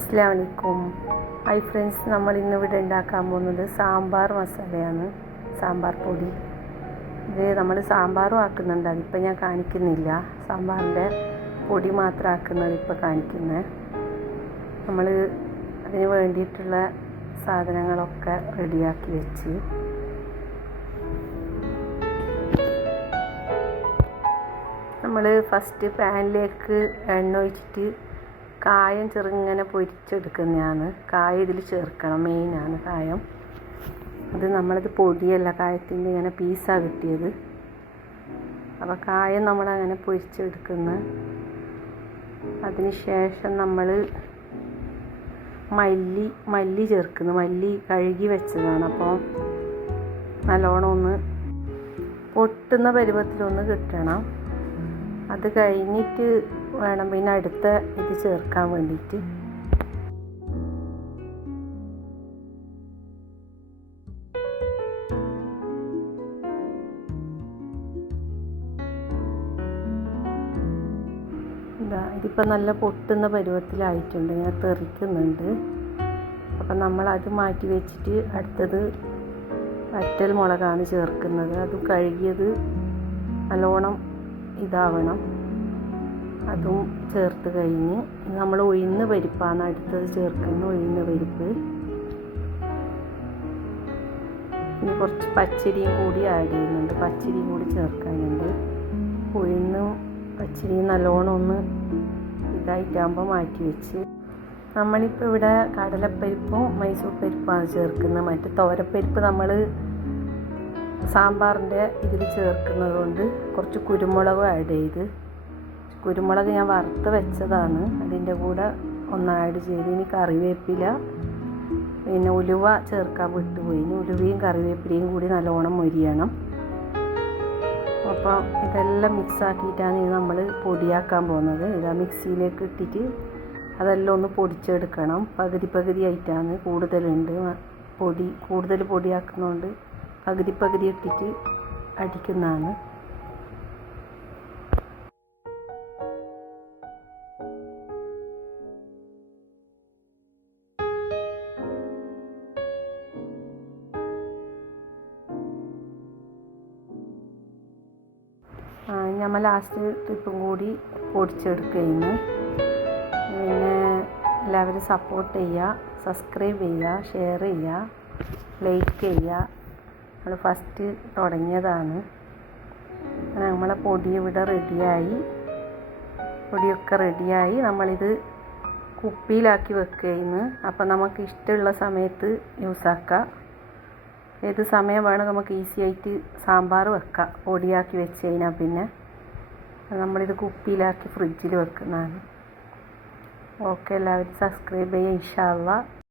അസ്സലാമു അലൈക്കും. Hi friends, നമ്മൾ ഇന്നിവിടെ ഉണ്ടാക്കാൻ പോകുന്നത് സാമ്പാർ മസാലയാണ്. സാമ്പാർ പൊടി. ഇത് നമ്മൾ സാമ്പാറും ആക്കുന്നുണ്ട്, അതിപ്പോൾ ഞാൻ കാണിക്കുന്നില്ല. സാമ്പാറിൻ്റെ പൊടി മാത്രം ആക്കുന്നത് ഇപ്പോൾ കാണിക്കുന്നത്. നമ്മൾ അതിന് വേണ്ടിയിട്ടുള്ള സാധനങ്ങളൊക്കെ റെഡിയാക്കി വെച്ച് നമ്മൾ ഫസ്റ്റ് പാനിലേക്ക് എണ്ണ ഒഴിച്ചിട്ട് കായം ചെറുങ്ങനെ പൊരിച്ചെടുക്കുന്നതാണ്. കായം ഇതിൽ ചേർക്കണം, മെയിനാണ് കായം. അത് നമ്മളത് പൊടിയല്ല, കായത്തിൻ്റെ ഇങ്ങനെ പീസാണ് കിട്ടിയത്. അപ്പോൾ കായം നമ്മളങ്ങനെ പൊരിച്ചെടുക്കുന്നു. അതിന് ശേഷം നമ്മൾ മല്ലി ചേർക്കുന്നു. മല്ലി കഴുകി വെച്ചതാണ്. അപ്പോൾ നല്ലോണം ഒന്ന് പൊട്ടുന്ന പരുവത്തിലൊന്ന് കിട്ടണം. അത് കഴിഞ്ഞിട്ട് വേണം പിന്നെ അടുത്ത ഇത് ചേർക്കാൻ വേണ്ടിയിട്ട്. ഇതിപ്പോൾ നല്ല പൊട്ടുന്ന പരുവത്തിലായിട്ടുണ്ട്, ഇങ്ങനെ തെറിക്കുന്നുണ്ട്. അപ്പം നമ്മളത് മാറ്റി വെച്ചിട്ട് അടുത്തത് വറ്റൽ മുളകാണ് ചേർക്കുന്നത്. അത് കഴുകിയത് നല്ലോണം ഇതാവണം. അതും ചേർത്ത് കഴിഞ്ഞ് നമ്മൾ ഉഴുന്ന് പരിപ്പാണ് അടുത്തത് ചേർക്കുന്നത്. ഉഴുന്ന് പരിപ്പ്, ഇനി കുറച്ച് പച്ചരിയും കൂടി ആഡ് ചെയ്യുന്നുണ്ട്. പച്ചരിയും കൂടി ചേർക്കാനുണ്ട്. ഉഴുന്നും പച്ചരിയും നല്ലോണം ഒന്ന് ഇതായിട്ടാകുമ്പോൾ മാറ്റി വെച്ച് നമ്മളിപ്പോൾ ഇവിടെ കടലപ്പരിപ്പും മൈസൂർ പരിപ്പാണ് ചേർക്കുന്നത്. മറ്റ് തോരപ്പരിപ്പ് നമ്മൾ സാമ്പാറിൻ്റെ ഇതിൽ ചേർക്കുന്നത് കൊണ്ട് കുറച്ച് കുരുമുളകും ആഡ് ചെയ്ത്. കുരുമുളക് ഞാൻ വറുത്ത് വെച്ചതാണ്, അതിൻ്റെ കൂടെ ഒന്ന് ആഡ് ചെയ്ത്. ഇനി കറിവേപ്പില, പിന്നെ ഉലുവ ചേർക്കാൻ വിട്ടുപോയി. ഇനി ഉലുവയും കറിവേപ്പിലയും കൂടി നല്ലോണം മൊരിയണം. അപ്പോൾ ഇതെല്ലാം മിക്സാക്കിയിട്ടാണ് നമ്മൾ പൊടിയാക്കാൻ പോകുന്നത്. ഇതാ മിക്സിയിലേക്ക് ഇട്ടിട്ട് അതെല്ലാം ഒന്ന് പൊടിച്ചെടുക്കണം. പകുതി ആയിട്ടാണ്, കൂടുതലുണ്ട് പൊടി. കൂടുതൽ പൊടിയാക്കുന്നതുകൊണ്ട് പകുതി ഇട്ടിട്ട് അടിക്കുന്നതാണ്. നമ്മൾ ലാസ്റ്റ് ട്രിപ്പും കൂടി പൊടിച്ചെടുക്കുകയാണ്. പിന്നെ എല്ലാവരും സപ്പോർട്ട് ചെയ്യുക, സബ്സ്ക്രൈബ് ചെയ്യുക, ഷെയർ ചെയ്യുക, ലൈക്ക് ചെയ്യുക. നമ്മൾ ഫസ്റ്റ് തുടങ്ങിയതാണ്. നമ്മളെ പൊടി ഇവിടെ റെഡിയായി. പൊടിയൊക്കെ റെഡിയായി. നമ്മളിത് കുപ്പിയിലാക്കി വെക്കുകയാണ്. അപ്പം നമുക്ക് ഇഷ്ടമുള്ള സമയത്ത് യൂസാക്കാം. ഏത് സമയം വേണം നമുക്ക് ഈസി ആയിട്ട് സാമ്പാർ വെക്കാം. പൊടിയാക്കി വെച്ച് കഴിഞ്ഞാൽ പിന്നെ നമ്മളിത് കുപ്പിയിലാക്കി ഫ്രിഡ്ജിൽ വെക്കുന്നതാണ്. ഓക്കെ, എല്ലാവരും സബ്സ്ക്രൈബ് ചെയ്യുക. ഇൻഷാ അല്ലാഹ്.